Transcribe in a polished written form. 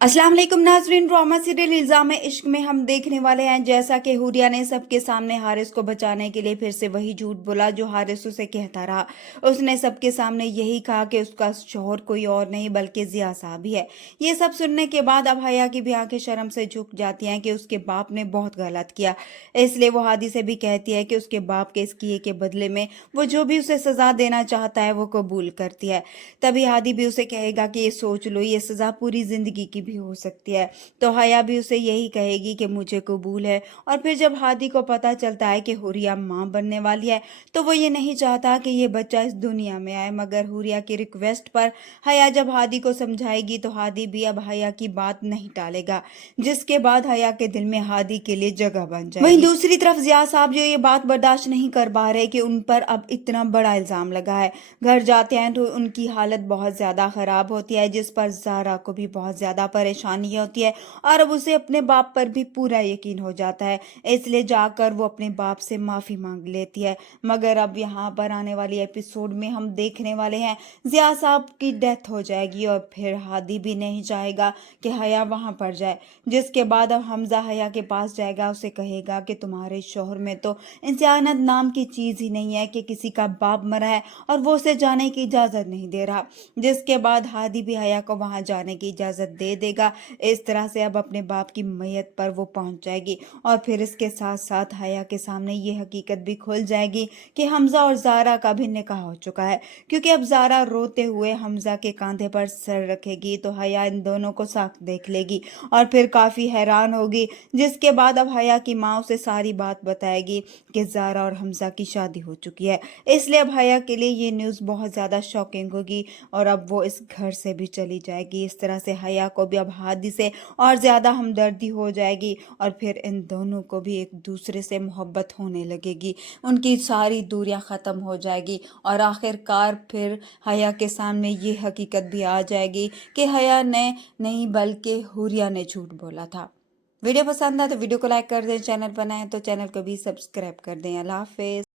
अस्सलाम वालेकुम नाज़रीन। ड्रामा सीरियल इल्ज़ाम इश्क में हम देखने वाले हैं जैसा कि हुरिया ने सबके सामने हारिस को बचाने के लिए फिर से वही झूठ बोला जो हारिस उसे कहता रहा। उसने सबके सामने यही कहा कि उसका शौहर कोई और नहीं बल्कि ज़िया साहब ही है। ये सब सुनने के बाद अब हया की भी आंखें शर्म से झुक जाती हैं कि उसके बाप ने बहुत गलत किया। इसलिए वो हादी से भी कहती है कि उसके बाप के इस किए के बदले में वो जो भी उसे सज़ा देना चाहता है वो कबूल करती है। तभी हादी भी उसे कहेगा कि ये सोच लो, ये सज़ा पूरी ज़िंदगी की भी हो सकती है। तो हया भी उसे यही कहेगी कि मुझे कबूल है। और फिर जब हादी को पता चलता है कि हुरिया माँ बनने वाली है तो वो ये नहीं चाहता कि ये बच्चा इस दुनिया में आए, मगर हुरिया की रिक्वेस्ट पर हया जब हादी को समझाएगी तो हादी भी अब हया की बात नहीं टालेगा, जिसके बाद हया के दिल में हादी के लिए जगह बन जाएगी। वहीं दूसरी तरफ ज़िया साहब जो ये बात बर्दाश्त नहीं कर पा रहे कि उन पर अब इतना बड़ा इल्ज़ाम लगा है। घर जाते हैं तो उनकी हालत बहुत ज़्यादा ख़राब होती है, जिस पर ज़ारा को भी बहुत ज़्यादा परेशानी होती है और अब उसे अपने बाप पर भी पूरा यकीन हो जाता है। इसलिए जाकर वो अपने बाप से माफ़ी मांग लेती है। मगर अब यहाँ पर आने वाली एपिसोड में हम देखने वाले हैं ज़िया साहब की डेथ हो जाएगी और फिर हादी भी नहीं चाहेगा कि हया वहाँ पर जाए, जिसके बाद अब हमजा हया के पास जाएगा, उसे कहेगा कि तुम्हारे शौहर में तो इंसानियत नाम की चीज़ ही नहीं है कि किसी का बाप मरा है और वो उसे जाने की इजाज़त नहीं दे रहा, जिसके बाद हादी भी हया को वहां जाने की इजाज़त दे देगा। इस तरह से अब अपने बाप की मैयत पर वो पहुंच जाएगी और फिर इसके साथ साथ हया के सामने ये हकीकत भी खुल जाएगी कि हमजा और ज़ारा का भी निकाह हो चुका है, क्योंकि अब ज़ारा रोते हुए हमजा के कंधे पर सर रखेगी तो हया इन दोनों को साथ देख लेगी और फिर काफ़ी हैरान होगी, जिसके बाद अब हया की माँ उसे सारी बात बताएगी कि ज़ारा और हमजा की शादी हो चुकी है। इसलिए अब हया के लिए ये न्यूज़ बहुत ज़्यादा शॉकिंग होगी और अब वो इस घर से भी चली जाएगी। इस तरह से हया को भी अब हादी से और ज़्यादा हमदर्दी हो जाएगी और फिर इन दोनों को भी एक दूसरे से मोहब्बत होने लगेगी, उनकी सारी दूरियां ख़त्म हो जाएगी और आखिरकार फिर हया के सामने ये हकीकत भी आ जाएगी कि हया ने नहीं बल्कि हुरिया ने झूठ बोला था। वीडियो पसंद आए तो वीडियो को लाइक कर दें, चैनल पर नए हैं तो चैनल को भी सब्सक्राइब कर दें। अल्लाह हाफिज़।